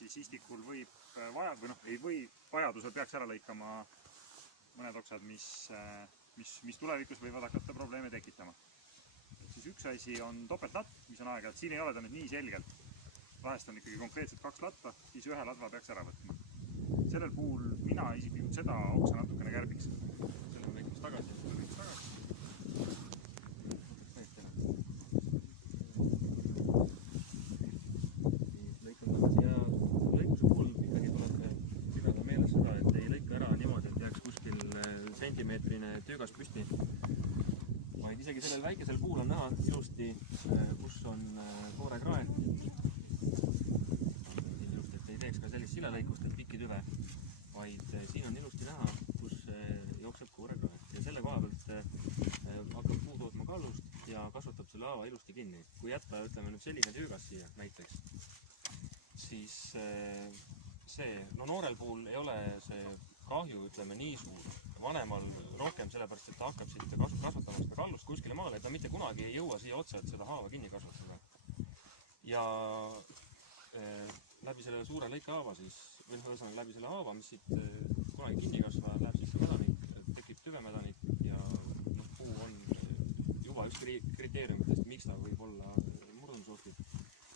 siis istikul võib vajadusel peaks ära lõikama mõned oksad, mis tulevikus võivad hakata probleeme tekitama. Siis üks asi on topeltlatt, mis on aeg-ajalt. Siin ei ole ta nüüd nii selgelt. Vahest on ikkagi konkreetselt 2 latta, siis ühe ladva peaks ära võtma. Sellel puhul mina isiklikult seda oksa natukene kärbiks. Selle lõikus tagasi. Lõikun tagasi ja lõikuse puhul ikkagi tuleb pidada meeles seda, et ei lõika ära niimoodi, et jääks kuskil sentimeetrine tüügas püsti. Vaid isegi sellel väikesel puul on näha ilusti, kus on koorekrae. Ilusti, et ei teeks ka sellist silalõikust, et pikki tüve, vaid siin on ilusti näha, kus jookseb koorekrae. Ja selle koha pealt hakkab puu tootma kallust ja kasvatab selle haava ilusti kinni. Kui jätta, ütleme nüüd selline tüügas siia näiteks, siis noorel puhul ei ole see kahju, ütleme, nii suur. Vanemal rohkem sellepärast, et ta hakkab siit kasvatama seda kallust kuskile maale, et ta mitte kunagi ei jõua siia otsa, et seda haava kinni kasvatada. Ja läbi selle suure lõikehaava siis, või läbi selle haava, mis siit kunagi kinni kasva, läheb sisse medanik, tekib tüvemedanik ja puu on juba üks kriteeriumitest, miks ta võib olla murdumisohtlik.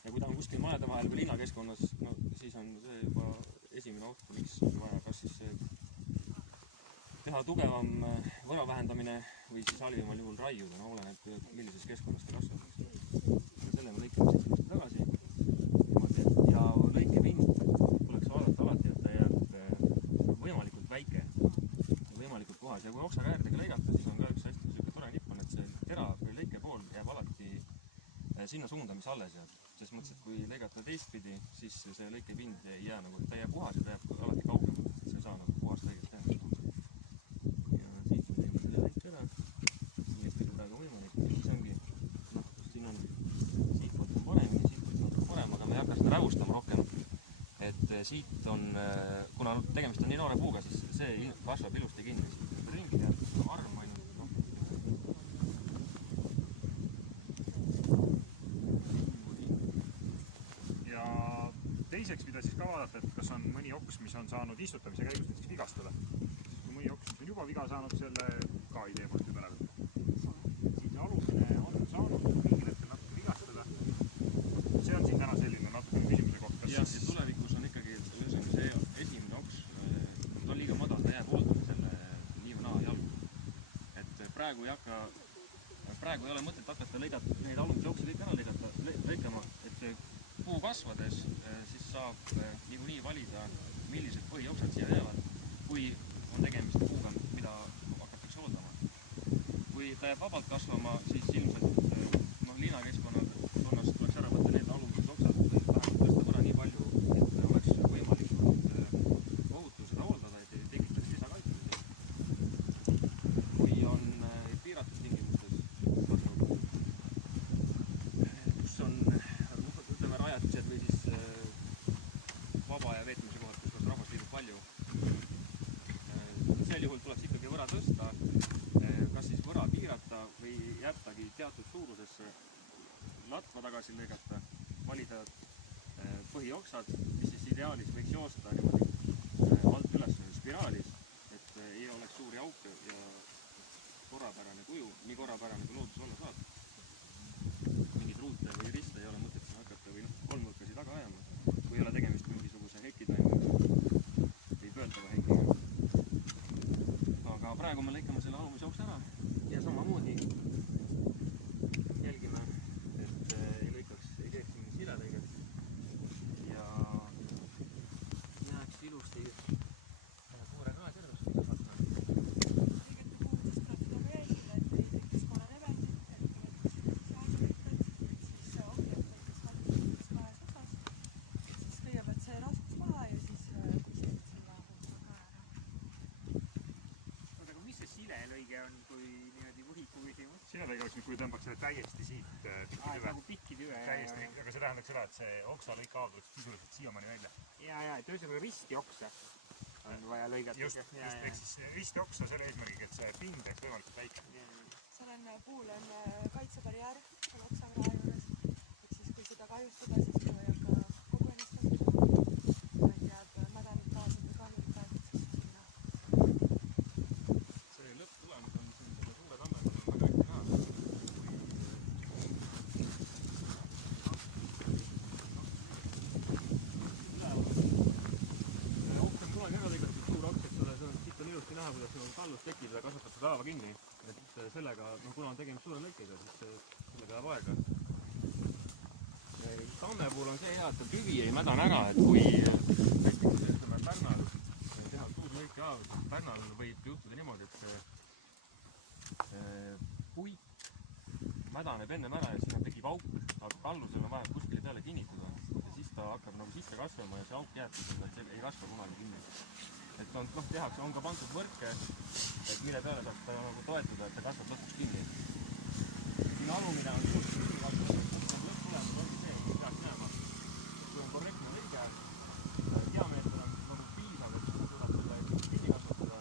Ja kui ta on kuskil majade vahel või linnakeskkonnas, siis on see juba esimene oht, miks on vaja kas siis teha tugevam võra vähendamine või siis halvimal juhul raiuda, oleneb millises keskkonnas ta kasvab. Ja selle me lõikame siit tagasi. Ja lõikepind tuleks vaadata alati, et ta jääb võimalikult väike ja võimalikult puhas. Ja kui oksakäärdega lõigata, siis on ka üks hästi tore nipp on, et see tera või lõike pool jääb alati sinna suunda, mis alles jääb. Selles mõttes, et kui lõigata teistpidi, siis see lõikepind ei jää nagu, ta jääb puhas ja ta jääb alati kaugemalt, et see ei saa nagu puhast lõiget teha. Rävustama rohkem, et siit on, kuna tegemist on nii noore puuga, siis see kasvab ilusti kinni. Ringi jääb arm ainult. Ja teiseks, mida siis ka vaadata, et kas on mõni oks, mis on saanud istutamise käigus näiteks vigastada. Kui mõni oks, mis on juba viga saanud, selle ka idee poolt juba ära võtta. Siin see alumine on saanud mingil hetkel natuke vigastada. See on siin täna selline natukene küsimuse kohta. Ja tulevikus on ikkagi see esimene oks, ta on liiga madal, ta jääb ootama selle liivanaha jalgu. Et praegu ei ole mõtet hakata neid alumisi oksi kõik ära lõikama, et puu kasvades siis saab niikuinii valida, millised põhioksad siia jäävad, kui on tegemist puuga, mida hakatakse hooldama. Kui ta jääb vabalt kasvama, siis ilmselt liinakeskkonnast tuleks ära võtta need alumised oksad või vähemalt tõsta võra nii palju, et oleks võimalikult ohutu seda hooldada, et ei tekitaks lisakaitsusi. Kui on piiratud tingimustes, kus on rajatised või siis vaba ja veetmise kohad, kus rahvast liigub palju, sel juhul tuleks ikkagi võra tõsta, kas siis võra piirata või jättagi teatud suurusesse latva tagasi lõigata, valida põhioksad, mis siis ideaalis võiks joosta niimoodi alt üles spiraalis, et ei oleks suuri auke ja korrapärane kuju, nii korrapärane kui loodus olla saab. Mingid ruute või riste ei ole mõtet hakata või kolmnurkasi taga ajama, kui ei ole tegemist mingisuguse hekitaimiga või pööldava hekiga. Aga praegu me lõikame selle alumise oksa ära ja samamoodi jälgime, et ei teeks mingi silalõiget ja jääks ilusti kuure ka terves kasvatama. Kõigete puudest tuleb seda jälgida, et ei tekkis korra rebendit, et siis ohjad tekkis valmises kahes osas. Siis kõigepealt see raskus maha ja siis kuskilt selle ahutsa ka ära. Aga mis see silelõige on, kui niimoodi võhiku küsimus? Silelõige oleks nüüd, kui tõmbaks selle täiesti siit pikki tüve. Nagu pikki tüve. Täiesti, aga see tähendaks seda, et see oksa lõika tuleks sisuliselt siiamaani välja. Ja, et ühesõnaga risti oksa on vaja lõigata. Just, ehk siis risti oksa selle eesmärgiga, et see pind jääks võimalikult väike. Sellel puul on kaitsebarjäär selle oksavara juures, et siis kui seda kahjustada, siis ta ei hakka kogu ennast kasutama. näha, kuidas nagu tallus tekib ja kasvatab seda haava kinni. Et sellega, kuna on tegemist suure lõikega, siis sellega läheb aega. Tamme puhul on see hea, et tüvi ei mädane ära, et kui näiteks ütleme Pärnal teha suur lõikehaav, siis Pärnal võib juhtuda niimoodi, et puit mädaneb ennem ära ja sinna tekib auk, aga tallusel on vaja kuskile peale kinnitada ja siis ta hakkab nagu sisse kasvama ja see auk jääb, et ei kasva kunagi kinni. Et on, tehakse, on ka pandud võrke, et mille peale saaks ta nagu toetuda, et ta kasvab lõpuks kinni. Siin alumine on suurt kinni kasvab, lõpptulemus ongi see, mis peaks näema. Kui on korrektne lõige, diameeter on nagu piisav, et tuleb selle kinni kasvatada,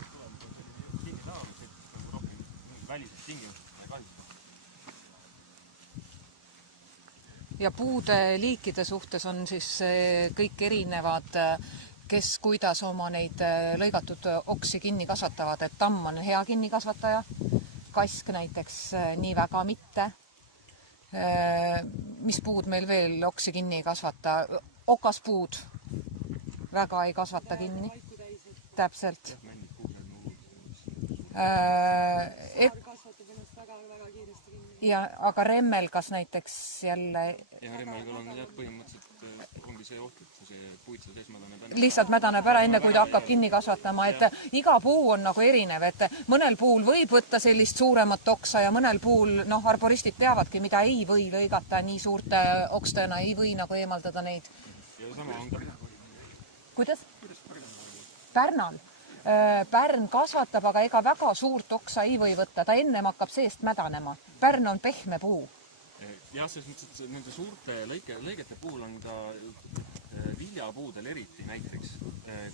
lõpptulemus on selline kinni saama, mis siis nagu rohkem välisest tingimust ei kahjusta. Ja puude liikide suhtes on siis kõik erinevad, kes kuidas oma neid lõigatud oksi kinni kasvatavad, et tamm on hea kinnikasvataja, kask näiteks nii väga mitte. Mis puud meil veel oksi kinni ei kasvata? Okaspuud väga ei kasvata kinni. Täpselt. Kasvatab ennast väga kiiresti kinni. Ja, aga remmelgas näiteks jälle... Ja remmelgal on jah, põhimõtteliselt ongi see oht, et see puit seal sees mädaneb enne. Lihtsalt mädaneb ära enne, kui ta hakkab kinni kasvatama, et iga puu on nagu erinev, et mõnel puul võib võtta sellist suuremat oksa ja mõnel puul, arboristid teavadki, mida ei või lõigata nii suurte okstena, ei või nagu eemaldada neid. Ja sama on ka. Kuidas? Pärnal. Pärn kasvatab, aga ega väga suurt oksa ei või võtta, ta ennem hakkab seest mädanema. Pärn on pehme puu. Jah, selles mõttes, et nende suurte lõigete puhul on ta viljapuudel eriti näiteks,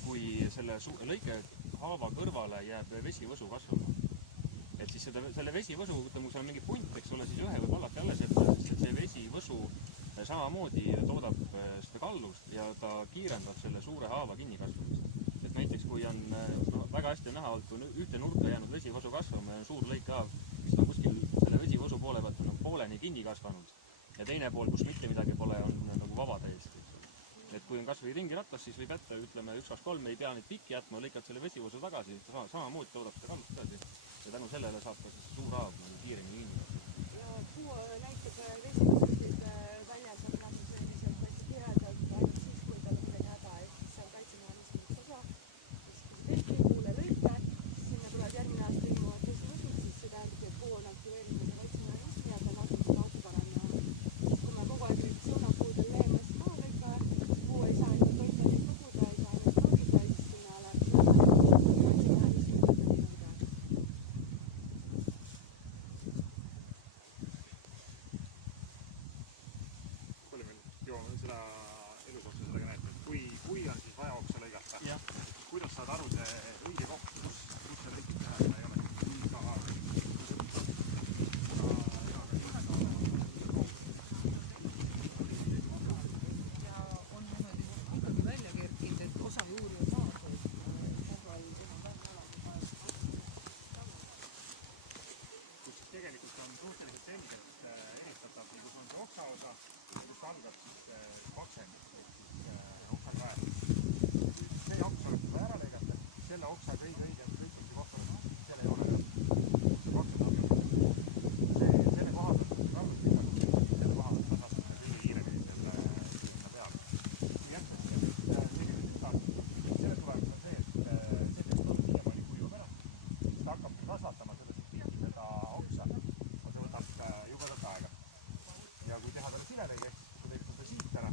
kui selle lõike haava kõrvale jääb vesivõsu kasvama. Et siis selle vesivõsu, kui seal on mingi punt, eks ole, siis ühe võib alati alles jätta, sest see vesivõsu samamoodi toodab seda kallust ja ta kiirendab selle suure haava kinni kasvamist. Et näiteks kui on väga hästi näha olnud, kui ühte nurka jäänud vesivõsu kasvama ja on suur lõikehaav, siis on kuskil selle vesivõsu poole pealt on pooleni kinni kasvanud ja teine pool, kus mitte midagi pole, on nagu vaba täiesti. Et kui on kas või ringirattas, siis võib jätta, ütleme 1, 2, 3, ei pea neid pikki jätma, lõikad selle vesivõsu tagasi, samamoodi toodab seda kallust edasi ja tänu sellele saab ka suur haav kiiremini kinni. Ja puu näitab vesivõsusid väljas on nagu sellised hästi tiredad ainult siis, kui tal on midagi häda, et siis see on kaitsemehhanismi üks osa. Kui sa teed puule lõike, siis sinna tuleb järgmine aasta ilmuvad vesivõsud, siis see tähendab, et puu on aktiveerinud seda kaitsemehhanismi ja ta on asunud seda auku parandama. Siis kui me kogu aeg neid sõunapuudel leemest maha lõikame, siis puu ei saa enda toitlaniid koguda, ei saa neid ravida, siis sinna läheb kaitsemehhanismi midagi. Seda elusoksa sellega näete, et kui on siis vaja oksa lõigata, kuidas saad aru see õige koht, kus see lõikib teha, ei ole liiga Ja on niimoodi ikkagi välja kerkinud, et osa juuri on saanud, et ei teha kus tegelikult on suhteliselt selgelt eristatav, kus on see oksa osa ja kus algab siis kaksend, ehk siis oksakrael. See oks oleks juba ära lõigata, selle oksa kõige õigem lõikamise koht on selle joone peal. See kaksend algab. Selle koha pealt rallus lükatud, selle koha pealt tasastada kõige kiiremini selle peale. Kui jätta siia, tegelikult saab, selle tulemus on see, et see peab olla siiamaani kuivab ära, siis ta hakkab kasvatama seda oksa, aga see võtab jubedat aega. Ja kui teha talle silereid, kui tegelikult ta siit ära,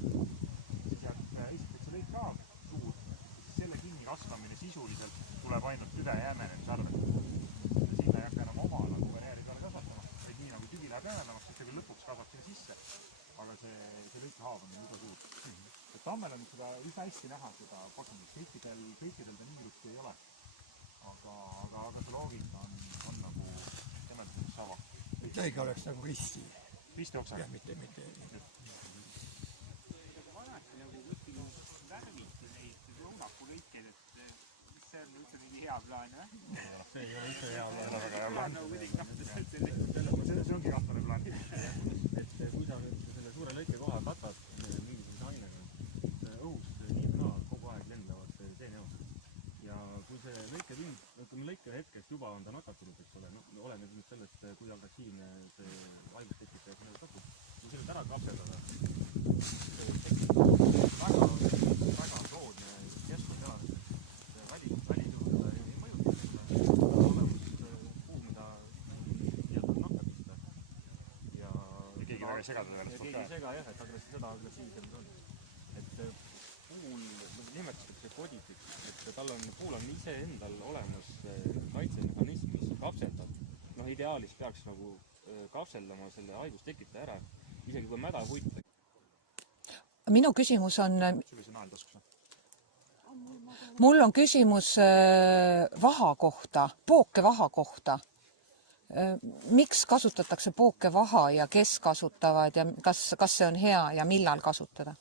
siis jääb esiteks lõikehaav suur, siis selle kinni kasvamine sisuliselt tuleb ainult tüve jämenemise arvelt. Ja sinna ei hakka enam oma nagu veneeri peale kasvatama, et nii nagu tüvi läheb jämenemaks, siis ta küll lõpuks kasvab sinna sisse, aga see lõikehaav on juba suur. Et tammel on seda üsna hästi näha, seda pakendit, kõikidel ta nii ilusti ei ole. Aga see loogika on nagu temenduseks sama. Lõige oleks nagu risti. Risti oksaga? Jah, mitte. Vanasti nagu kuskil värviti neid lõunakulõikeid, et see on üldse mingi hea plaan, või? See ei ole üldse hea plaan. Väga hea plaan. Nagu kuidagi tahtes See ongi kahtlane plaan. Et kui sa nüüd selle suure lõike koha katad mingisuguse ainega, õhus nii või naa kogu aeg lendavad seeneosad. Ja kui see lõiketund segada sellest keegi poolt ei sega jah, et seda agressiivsem see on. Et puul, nimetatakse koditiks, et puul on iseendal olemas kaitsemehhanism, mis kapseldab. Noh, ideaalis peaks nagu kapseldama selle haigustekitaja ära, isegi kui mäda puit. Minu küsimus on, sul see nael taskus. mul on küsimus vaha kohta, pookevaha kohta. Miks kasutatakse pookevaha ja kes kasutavad ja kas see on hea ja millal kasutada?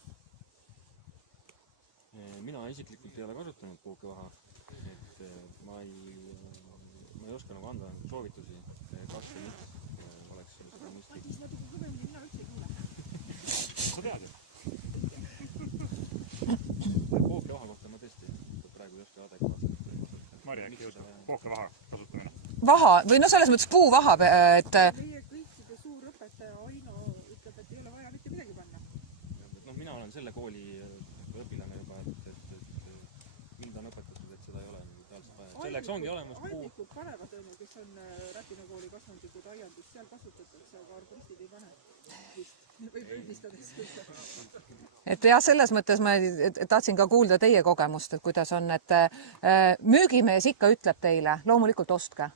Mina isiklikult ei ole kasutanud pookevaha, et ma ei oska nagu anda soovitusi, kas ja miks oleks seda mõistlik. Sa tead ju? Pookevaha kohta ma tõesti praegu ei oska adekvaatselt. Mari äkki ei oska. Pookevaha kasutamine. Vaha või selles mõttes puuvaha, et Meie kõikide suur õpetaja Aino ütleb, et ei ole vaja mitte midagi panna. Mina olen selle kooli õpilane juba, et mind on õpetatud, et seda ei ole ideaalselt vaja. Selleks ongi olemas puu. Aidnikud panevad, kes on Räpina kooli kasvandikud aiandus, seal kasutatakse, aga arboristid ei pane. Või püüdistades kõik. et jah, selles mõttes ma tahtsin ka kuulda teie kogemust, et kuidas on, et müügimees ikka ütleb teile, loomulikult ostke,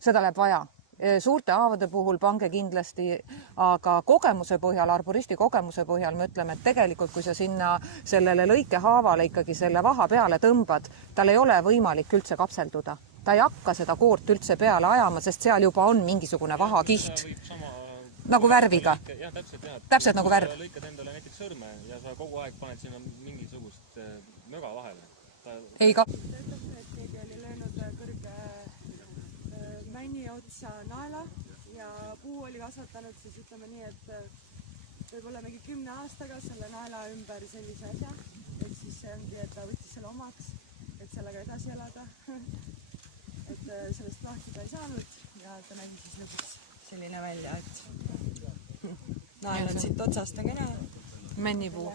seda läheb vaja. Suurte haavade puhul pange kindlasti, aga kogemuse põhjal, arboristi kogemuse põhjal me ütleme, et tegelikult kui sa sinna sellele lõikehaavale ikkagi selle vaha peale tõmbad, tal ei ole võimalik üldse kapselduda. Ta ei hakka seda koort üldse peale ajama, sest seal juba on mingisugune vahakiht. Nagu värviga. Jah, täpselt jah. Täpselt nagu värv. Lõikad endale näiteks sõrme ja sa kogu aeg paned sinna mingisugust möga vahele. Ei ka. Keegi oli löönud kõrge männi otsa naela ja puu oli kasvatanud siis ütleme nii, et võib-olla mingi 10 aastaga selle naela ümber sellise asja, et siis see ongi, et ta võttis selle omaks, et sellega edasi elada. Et sellest lahti ta ei saanud ja ta nägi siis lõpuks selline välja, et nael on siit otsast on ka näha. Männipuu.